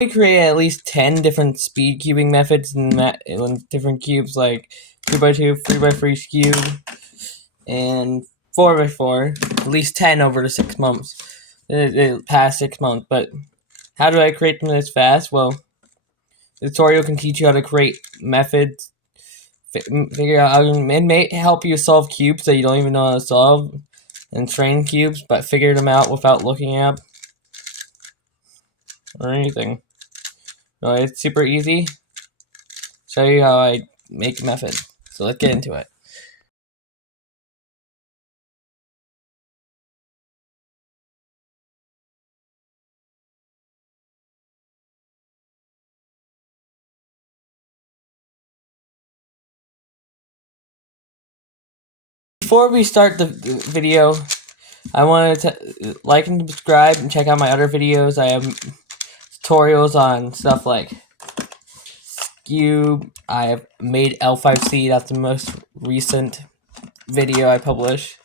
We create at least 10 different speed cubing methods in different cubes like 2x2, 3x3 cube, and 4x4. At least 10 over the 6 months. The past 6 months. But how do I create them this fast? Well, the tutorial can teach you how to create methods. Figure out how it may help you solve cubes that you don't even know how to solve, and train cubes, but figure them out without looking up or anything. So it's super easy. Show you how I make a method. So let's get into it. Before we start the video, I wanted to like and subscribe and check out my other videos. I have tutorials on stuff like Cube. I have made L5C. That's the most recent video I published.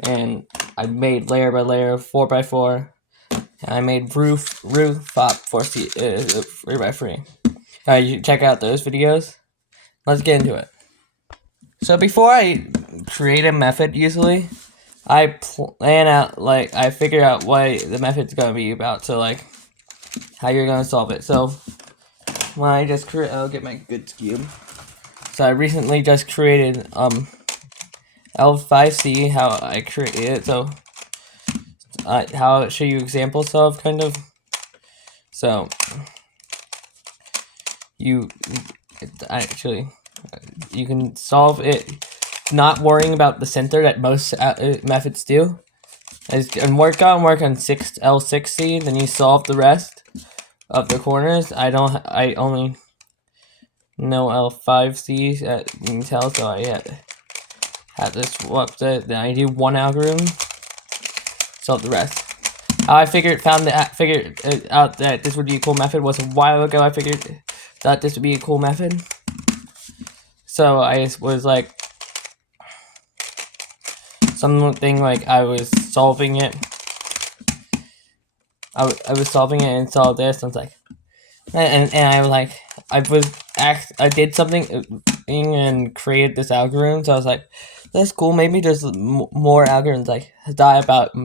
And I made layer by layer 4x4. And I made rooftop 3x3. You check out those videos. Let's get into it. So before I create a method, usually I plan out, like, I figure out what the method's gonna be about, so like how you're gonna solve it. So when I just create, I'll get my goods cube. So I recently just created L5C, how I create it. So how I'll show you examples of, kind of. So you can solve it not worrying about the center that most methods do. And work on L6C, then you solve the rest of the corners. I only know L5C, you can tell, so I have this swap it. Then I do one algorithm, solve the rest. How I figured out that this would be a cool method was a while ago. I figured that this would be a cool method. So I was like, something like I was solving it. I was solving it and saw this. And I was like, and I was like, I did something and created this algorithm. So I was like, that's cool. Maybe there's more algorithms like die about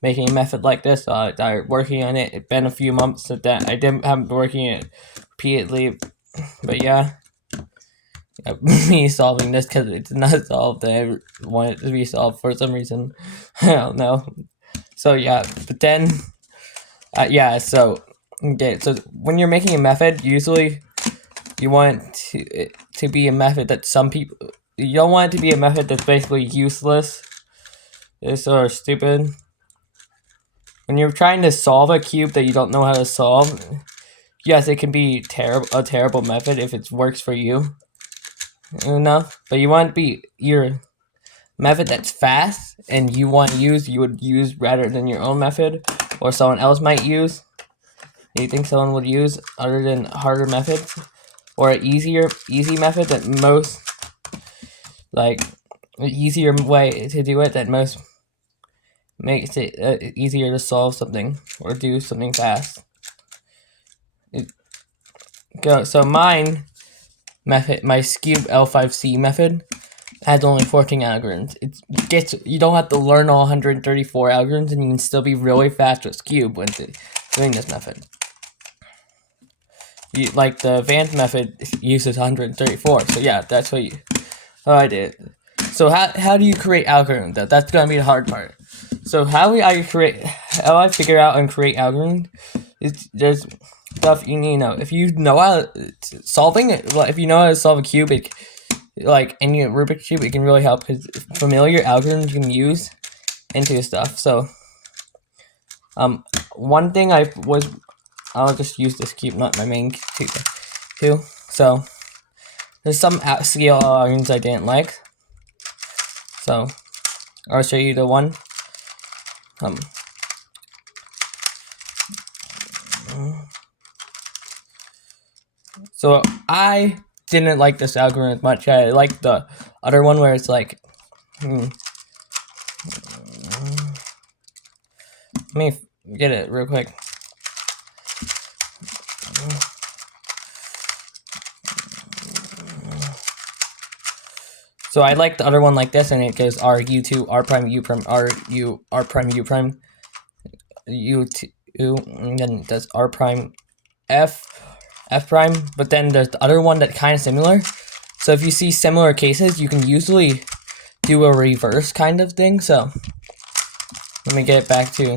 making a method like this. So I started working on it. It's been a few months so that I haven't been working it repeatedly, but yeah. Me solving this because it's not solved. I want it to be solved for some reason. I don't know. So yeah, but then, yeah. So okay. So when you're making a method, usually you want it to be a method that some people. You don't want it to be a method that's basically useless. It's sort of stupid. When you're trying to solve a cube that you don't know how to solve, yes, it can be a terrible method if it works for you enough, but you want to be your method that's fast and you want to use, you would use rather than your own method or someone else might use. Do you think someone would use other than harder methods or an easy method that most, like, an easier way to do it that most makes it easier to solve something or do something fast? So mine method, my Cube L5C method, has only 14 algorithms. You don't have to learn all 134 algorithms, and you can still be really fast with Cube when doing this method. Like the advanced method uses 134, so yeah, that's how I did it. So how do you create algorithms? That's gonna be the hard part. So how I figure out and create algorithms is there's stuff you need to know. If you know how solving it, if you know how to solve a cube, like any Rubik's Cube, it can really help because familiar algorithms you can use into stuff. So, one thing I'll just use this cube, not my main cube, too. So, there's some scale algorithms I didn't like. So, I'll show you the one. So I didn't like this algorithm much. I like the other one where it's like, let me get it real quick. So I like the other one like this, and it goes R U2 R prime U prime R U R prime U prime U2, and then it does R prime F prime. But then there's the other one that kind of similar. So if you see similar cases, you can usually do a reverse kind of thing. So let me get back to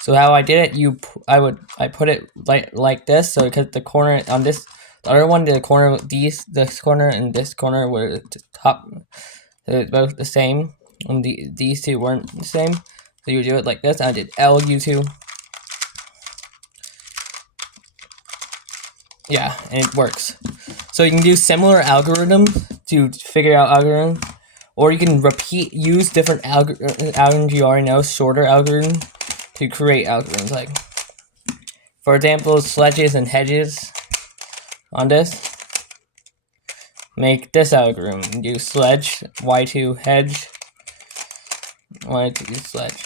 So how I did it, I put it like this. So because the corner on this, the other one, the corner this corner and this corner were the top, both the same, and these two weren't the same. So you do it like this. I did LU2. Yeah, and it works. So you can do similar algorithms to figure out algorithms, or you can use different algorithms you already know, shorter algorithms, to create algorithms. Like, for example, sledges and hedges on this. Make this algorithm. Do sledge, Y2 hedge, Y2 sledge.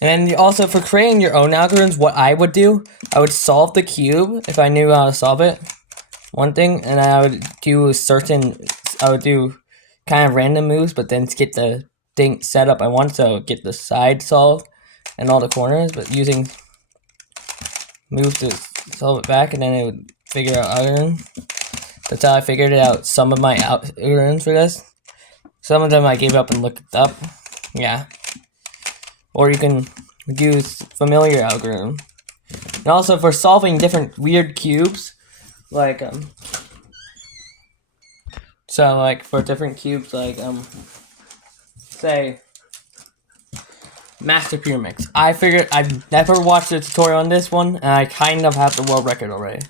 And then also for creating your own algorithms, what I would do, I would solve the cube if I knew how to solve it. One thing, and I would do kind of random moves, but then get the thing set up I want, so get the side solved and all the corners, but using moves to solve it back, and then it would figure out algorithm. That's how I figured it out. Some of my algorithms for this. Some of them I gave up and looked up. Yeah. Or you can use familiar algorithm. And also for solving different weird cubes, like so like for different cubes, like say Master Pyramix. I've never watched a tutorial on this one, and I kind of have the world record already.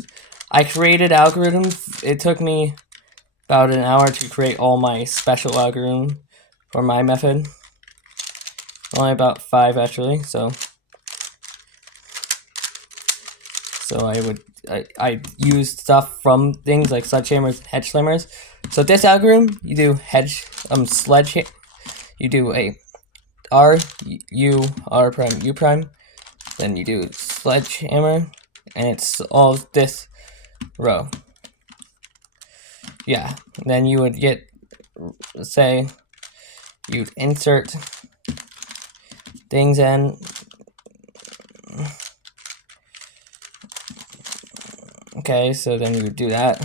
I created algorithms. It took me about an hour to create all my special algorithms for my method. Only about 5 actually, so I use stuff from things like sledgehammers and hedge slammers. So this algorithm, you do sledge, you do a R U R prime U prime, then you do sledgehammer, and it's all this row. Yeah, then you would get, say, you'd insert things in. Okay, so then you would do that.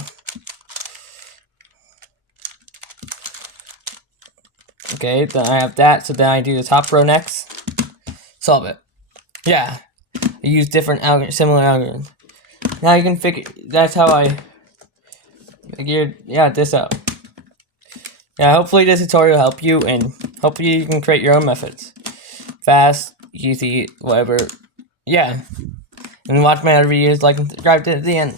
Okay, then I have that, so then I do the top row next. Solve it. Yeah, I use different similar algorithms. Now you can figure, that's how I figured, this out. Yeah, hopefully this tutorial will help you, and hopefully you can create your own methods. Fast, easy, whatever. Yeah. And watch my other videos, like and subscribe to the end.